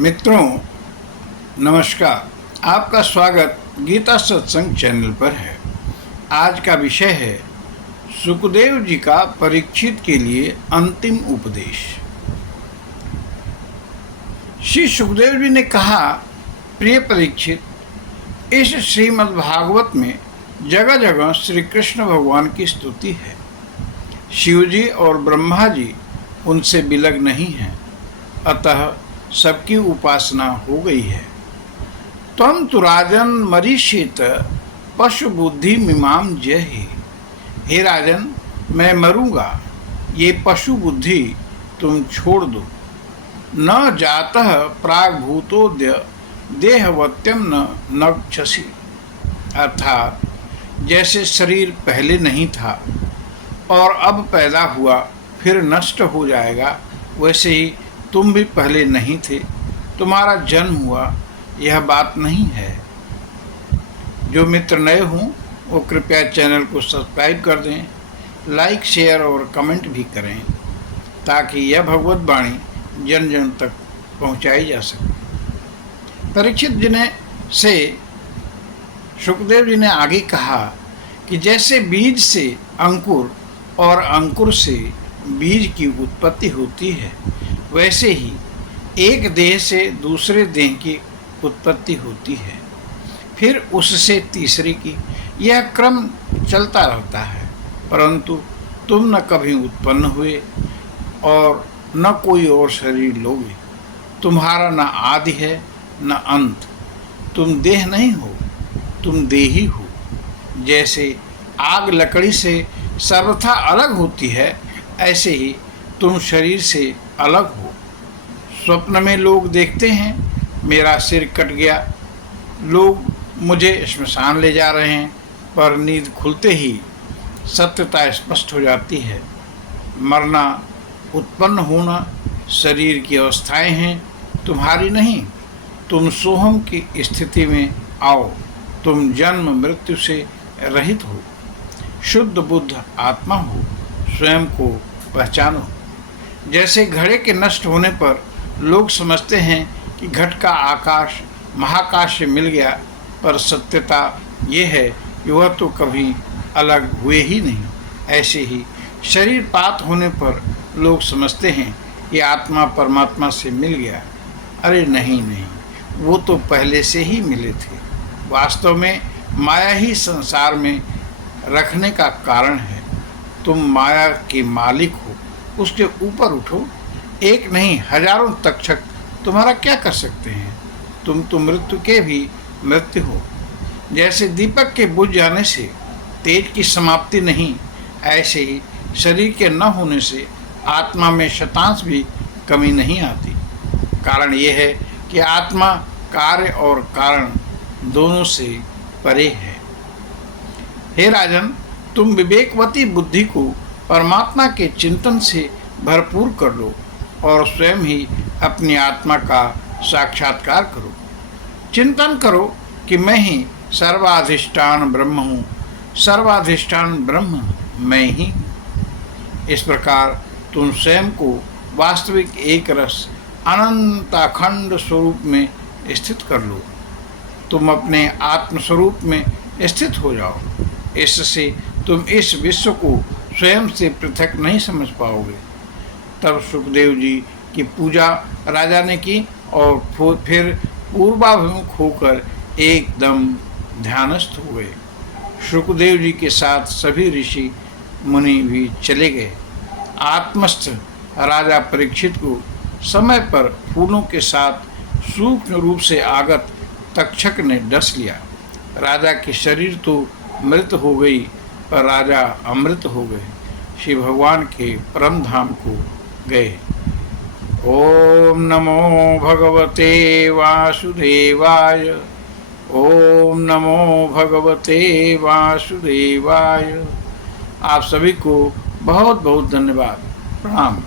मित्रों नमस्कार। आपका स्वागत गीता सत्संग चैनल पर है। आज का विषय है सुखदेव जी का परीक्षित के लिए अंतिम उपदेश। श्री सुखदेव जी ने कहा, प्रिय परीक्षित, इस श्रीमद् भागवत में जगह जगह श्री कृष्ण भगवान की स्तुति है। शिव जी और ब्रह्मा जी उनसे बिलग नहीं हैं, अतः सबकी उपासना हो गई है। त्वं तु राजन मरीषित पशु बुद्धि मिमाम जहि। हे राजन, मैं मरूंगा, ये पशु बुद्धि तुम छोड़ दो। न जातः प्राग्भूतोद्य देहवत्यम न नक्षसि। अर्थात जैसे शरीर पहले नहीं था और अब पैदा हुआ फिर नष्ट हो जाएगा, वैसे ही तुम भी पहले नहीं थे, तुम्हारा जन्म हुआ, यह बात नहीं है। जो मित्र नए हों वो कृपया चैनल को सब्सक्राइब कर दें, लाइक शेयर और कमेंट भी करें, ताकि यह भगवत वाणी जन जन तक पहुंचाई जा सके। परीक्षित जी ने से सुखदेव जी ने आगे कहा कि जैसे बीज से अंकुर और अंकुर से बीज की उत्पत्ति होती है, वैसे ही एक देह से दूसरे देह की उत्पत्ति होती है, फिर उससे तीसरे की। यह क्रम चलता रहता है, परंतु तुम न कभी उत्पन्न हुए और न कोई और शरीर लोगे। तुम्हारा न आदि है न अंत। तुम देह नहीं हो, तुम देही हो। जैसे आग लकड़ी से सर्वथा अलग होती है, ऐसे ही तुम शरीर से अलग हो। स्वप्न में लोग देखते हैं मेरा सिर कट गया, लोग मुझे श्मशान ले जा रहे हैं, पर नींद खुलते ही सत्यता स्पष्ट हो जाती है। मरना, उत्पन्न होना शरीर की अवस्थाएं हैं, तुम्हारी नहीं। तुम सोहम की स्थिति में आओ। तुम जन्म मृत्यु से रहित हो, शुद्ध बुद्ध आत्मा हो, स्वयं को पहचानो। जैसे घड़े के नष्ट होने पर लोग समझते हैं कि घट का आकाश महाकाश से मिल गया, पर सत्यता ये है कि वह तो कभी अलग हुए ही नहीं। ऐसे ही शरीर पात होने पर लोग समझते हैं कि आत्मा परमात्मा से मिल गया। अरे नहीं, वो तो पहले से ही मिले थे। वास्तव में माया ही संसार में रखने का कारण है। तुम माया के मालिक हो, उसके ऊपर उठो। एक नहीं हजारों तक्षक तुम्हारा क्या कर सकते हैं। तुम तो मृत्यु के भी मृत्यु हो। जैसे दीपक के बुझ जाने से तेज की समाप्ति नहीं, ऐसे ही शरीर के न होने से आत्मा में शतांश भी कमी नहीं आती। कारण यह है कि आत्मा कार्य और कारण दोनों से परे है। हे राजन, तुम विवेकवती बुद्धि को परमात्मा के चिंतन से भरपूर कर लो और स्वयं ही अपनी आत्मा का साक्षात्कार करो। चिंतन करो कि मैं ही सर्वाधिष्ठान ब्रह्म हूँ, सर्वाधिष्ठान ब्रह्म मैं ही हूँ। इस प्रकार तुम स्वयं को वास्तविक एक रस अनंत अखंड स्वरूप में स्थित कर लो। तुम अपने आत्मस्वरूप में स्थित हो जाओ। इससे तुम इस विश्व को स्वयं से पृथक नहीं समझ पाओगे। तब सुखदेव जी की पूजा राजा ने की और फिर पूर्वाभिमुख होकर एकदम ध्यानस्थ हो गए। सुखदेव जी के साथ सभी ऋषि मुनि भी चले गए। आत्मस्थ राजा परीक्षित को समय पर फूलों के साथ सूक्ष्म रूप से आगत तक्षक ने डस लिया। राजा की शरीर तो मृत हो गई, पर राजा अमृत हो गए, श्री भगवान के परम धाम को गए। ओम नमो भगवते वासुदेवाय। ओम नमो भगवते वासुदेवाय। आप सभी को बहुत बहुत धन्यवाद। प्रणाम।